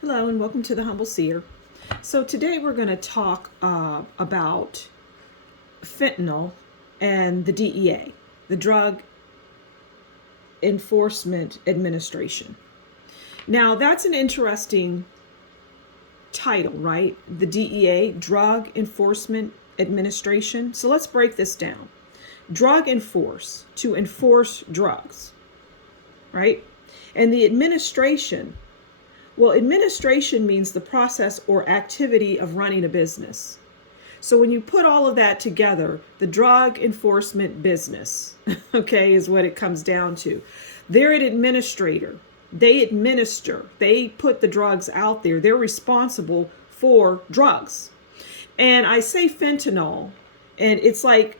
Hello and welcome to the Humble Seer. So today we're going to talk about fentanyl and the DEA, the Drug Enforcement Administration. Now that's an interesting title, right? The DEA, Drug Enforcement Administration. So let's break this down. Drug enforce, to enforce drugs, right? And the administration, well, administration means the process or activity of running a business. So when you put all of that together, the drug enforcement business, okay, is what it comes down to. They're an administrator. They administer. They put the drugs out there. They're responsible for drugs. And I say fentanyl, and it's like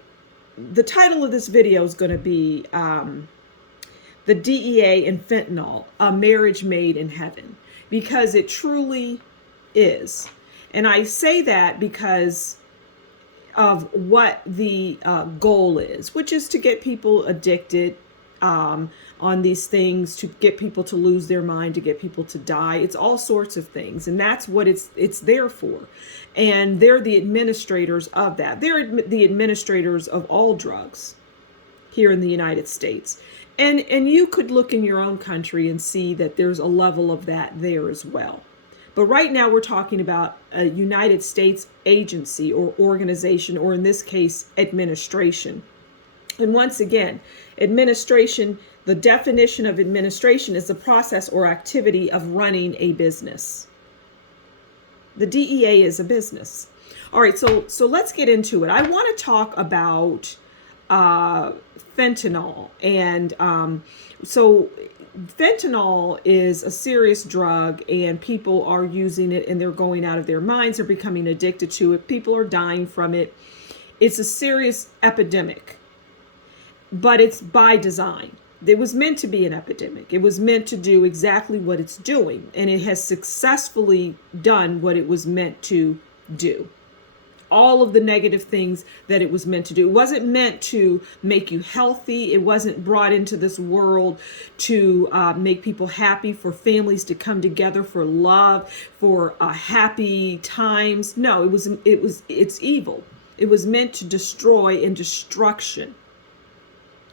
the title of this video is going to be the DEA and Fentanyl, a marriage made in heaven. Because it truly is. And I say that because of what the goal is, which is to get people addicted on these things, to get people to lose their mind, to get people to die. It's all sorts of things. And that's what it's there for. And they're the administrators of that. They're the administrators of all drugs here in the United States. And you could look in your own country and see that there's a level of that there as well. But right now we're talking about a United States agency or organization, or in this case, administration. And once again, administration, the definition of administration is the process or activity of running a business. The DEA is a business. All right, so let's get into it. I want to talk about fentanyl. And so fentanyl is a serious drug, and people are using it and they're going out of their minds. They're becoming addicted to it. People are dying from it. It's a serious epidemic, but it's by design. It was meant to be an epidemic. It was meant to do exactly what it's doing, and it has successfully done what it was meant to do. All of the negative things that it was meant to do. It wasn't meant to make you healthy. It wasn't brought into this world to make people happy, for families to come together, for love, for happy times. No, it's evil. It was meant to destroy and destruction.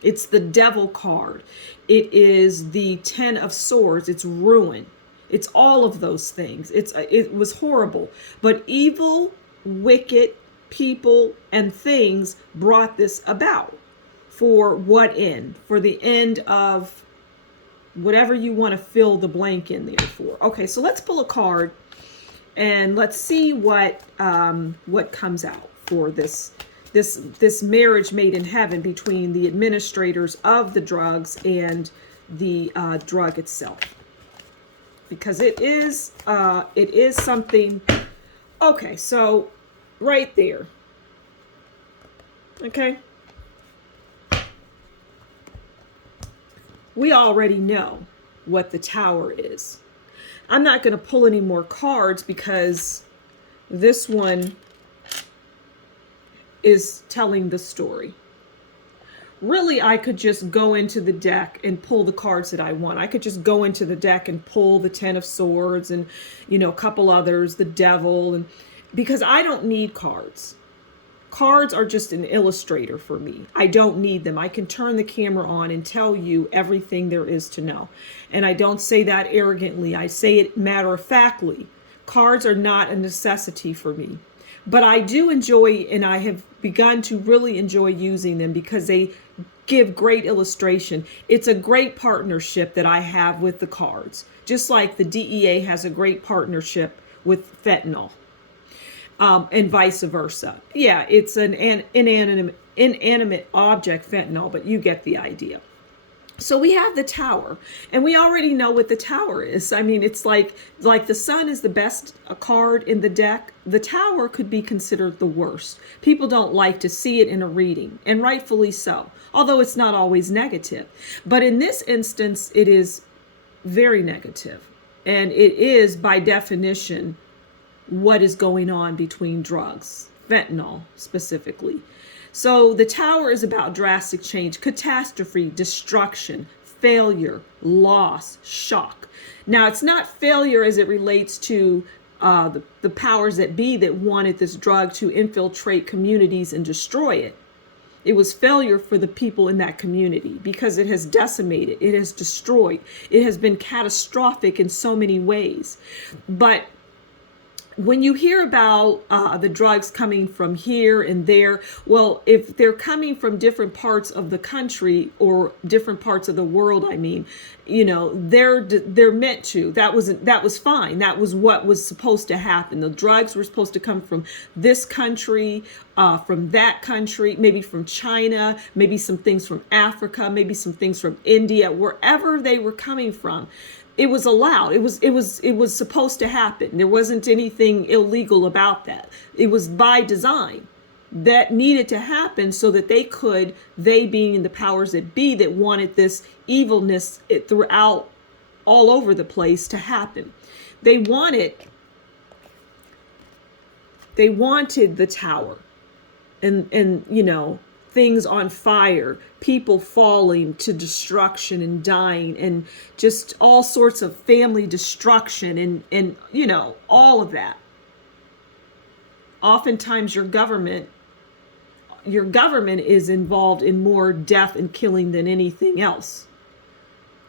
It's the devil card. It is the 10 of swords. It's ruin. It's all of those things. It was horrible, but evil, wicked people and things brought this about. For what end? For the end of whatever you want to fill the blank in there for. Okay, so let's pull a card and let's see what comes out for this marriage made in heaven between the administrators of the drugs and the drug itself. Because it is something. Okay, so right there. Okay. We already know what the Tower is. I'm not going to pull any more cards because this one is telling the story. Really, I could just go into the deck and pull the cards that I want. I could just go into the deck and pull the 10 of Swords and, a couple others, the Devil, and because I don't need cards. Cards are just an illustrator for me. I don't need them. I can turn the camera on and tell you everything there is to know. And I don't say that arrogantly. I say it matter-of-factly. Cards are not a necessity for me. But I do enjoy, and I have begun to really enjoy using them because they give great illustration. It's a great partnership that I have with the cards. Just like the DEA has a great partnership with fentanyl. And vice versa. Yeah, it's an inanimate object, fentanyl, but you get the idea. So we have the Tower, and we already know what the Tower is. I mean, it's like the Sun is the best card in the deck. The Tower could be considered the worst. People don't like to see it in a reading, and rightfully so, although it's not always negative. But in this instance, it is very negative, and it is, by definition, what is going on between drugs, fentanyl specifically. So the Tower is about drastic change, catastrophe, destruction, failure, loss, shock. Now, it's not failure as it relates to the powers that be that wanted this drug to infiltrate communities and destroy it. It was failure for the people in that community because it has decimated, it has destroyed, it has been catastrophic in so many ways. But when you hear about the drugs coming from here and there, well, if they're coming from different parts of the country or different parts of the world, I mean, you know, they're meant to. That was fine. That was what was supposed to happen. The drugs were supposed to come from this country, from that country, maybe from China, maybe some things from Africa, maybe some things from India, wherever they were coming from. It was allowed. It was supposed to happen. There wasn't anything illegal about that. It was by design that needed to happen so that they being the powers that be that wanted this evilness throughout all over the place to happen. They wanted the tower and you know, things on fire, people falling to destruction and dying, and just all sorts of family destruction and you know, all of that. Oftentimes your government is involved in more death and killing than anything else.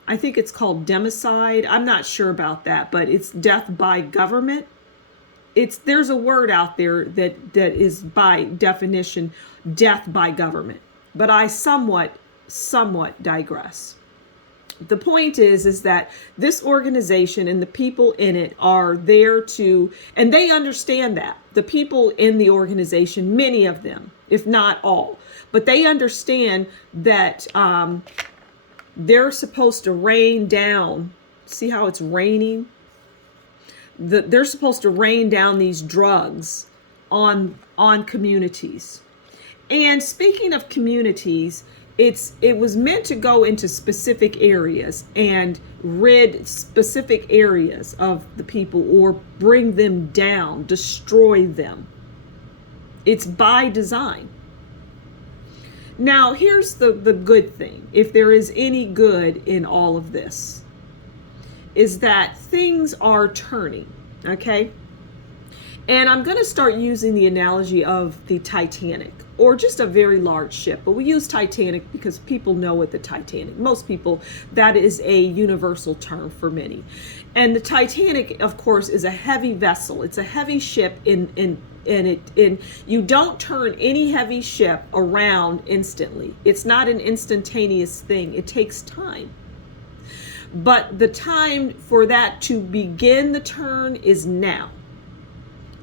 I think it's called democide. I'm not sure about that, but it's death by government. There's a word out there that is by definition death by government, but I somewhat digress. The point is that this organization and the people in it are there to, and they understand that. The people in the organization, many of them, if not all, but they understand that they're supposed to rain down. See how it's raining? They're supposed to rain down these drugs on communities. And speaking of communities, it was meant to go into specific areas and rid specific areas of the people or bring them down, destroy them. It's by design. Now, here's the good thing, if there is any good in all of this, is that things are turning, okay? And I'm going to start using the analogy of the Titanic, or just a very large ship. But we use Titanic because people know what the Titanic, most people, that is a universal term for many. And the Titanic, of course, is a heavy vessel. It's a heavy ship and you don't turn any heavy ship around instantly. It's not an instantaneous thing. It takes time. But the time for that to begin the turn is now,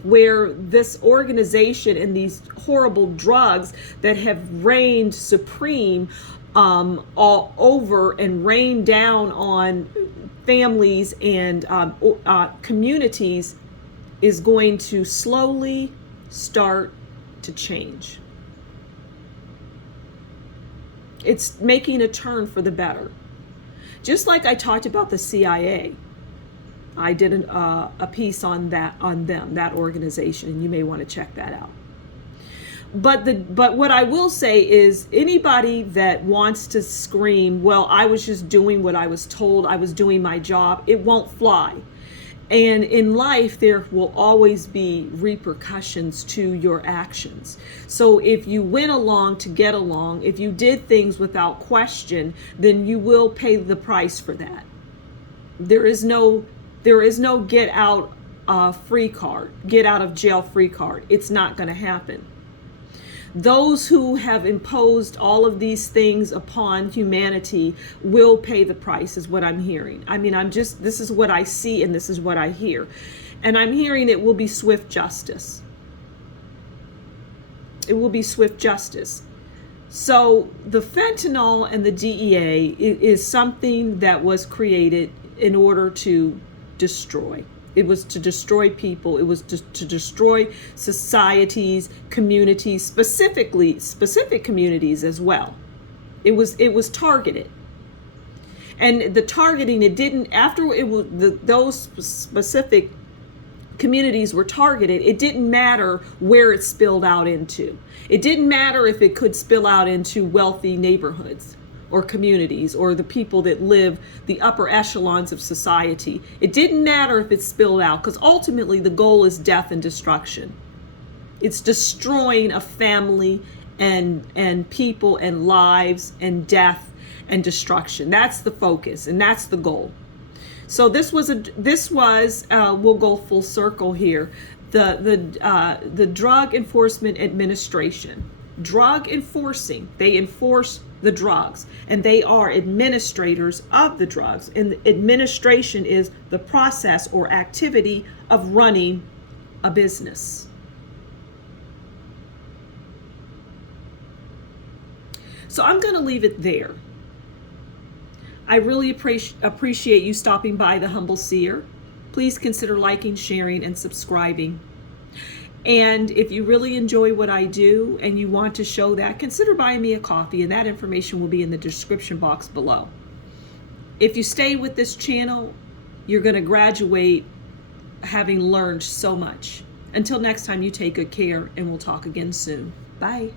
where this organization and these horrible drugs that have reigned supreme all over and rained down on families and communities is going to slowly start to change. It's making a turn for the better. Just like I talked about the CIA, I did a piece on that organization, and you may want to check that out. But what I will say is, anybody that wants to scream, well, I was just doing what I was told, I was doing my job, it won't fly. And in life, there will always be repercussions to your actions. So if you went along to get along, if you did things without question, then you will pay the price for that. There is no get out free card, get out of jail free card. It's not going to happen. Those who have imposed all of these things upon humanity will pay the price, is what I'm hearing. I mean, this is what I see and this is what I hear. And I'm hearing it will be swift justice. It will be swift justice. So the fentanyl and the DEA is something that was created in order to destroy. It was to destroy people. It was to destroy societies, communities, specific communities as well. It was targeted. And the targeting, it didn't, after it was those specific communities were targeted, it didn't matter where it spilled out into. It didn't matter if it could spill out into wealthy neighborhoods or communities or the people that live the upper echelons of society. It didn't matter if it's spilled out, because ultimately the goal is death and destruction. It's destroying a family and people and lives and death and destruction. That's the focus and that's the goal. So this was we'll go full circle here. The Drug Enforcement Administration. Drug enforcing, they enforce the drugs, and they are administrators of the drugs. And administration is the process or activity of running a business. So I'm going to leave it there. I really appreciate you stopping by the Humble Seer. Please consider liking, sharing, and subscribing. And if you really enjoy what I do and you want to show that, consider buying me a coffee, and that information will be in the description box below. If you stay with this channel, you're going to graduate having learned so much. Until next time, you take good care, and we'll talk again soon. Bye.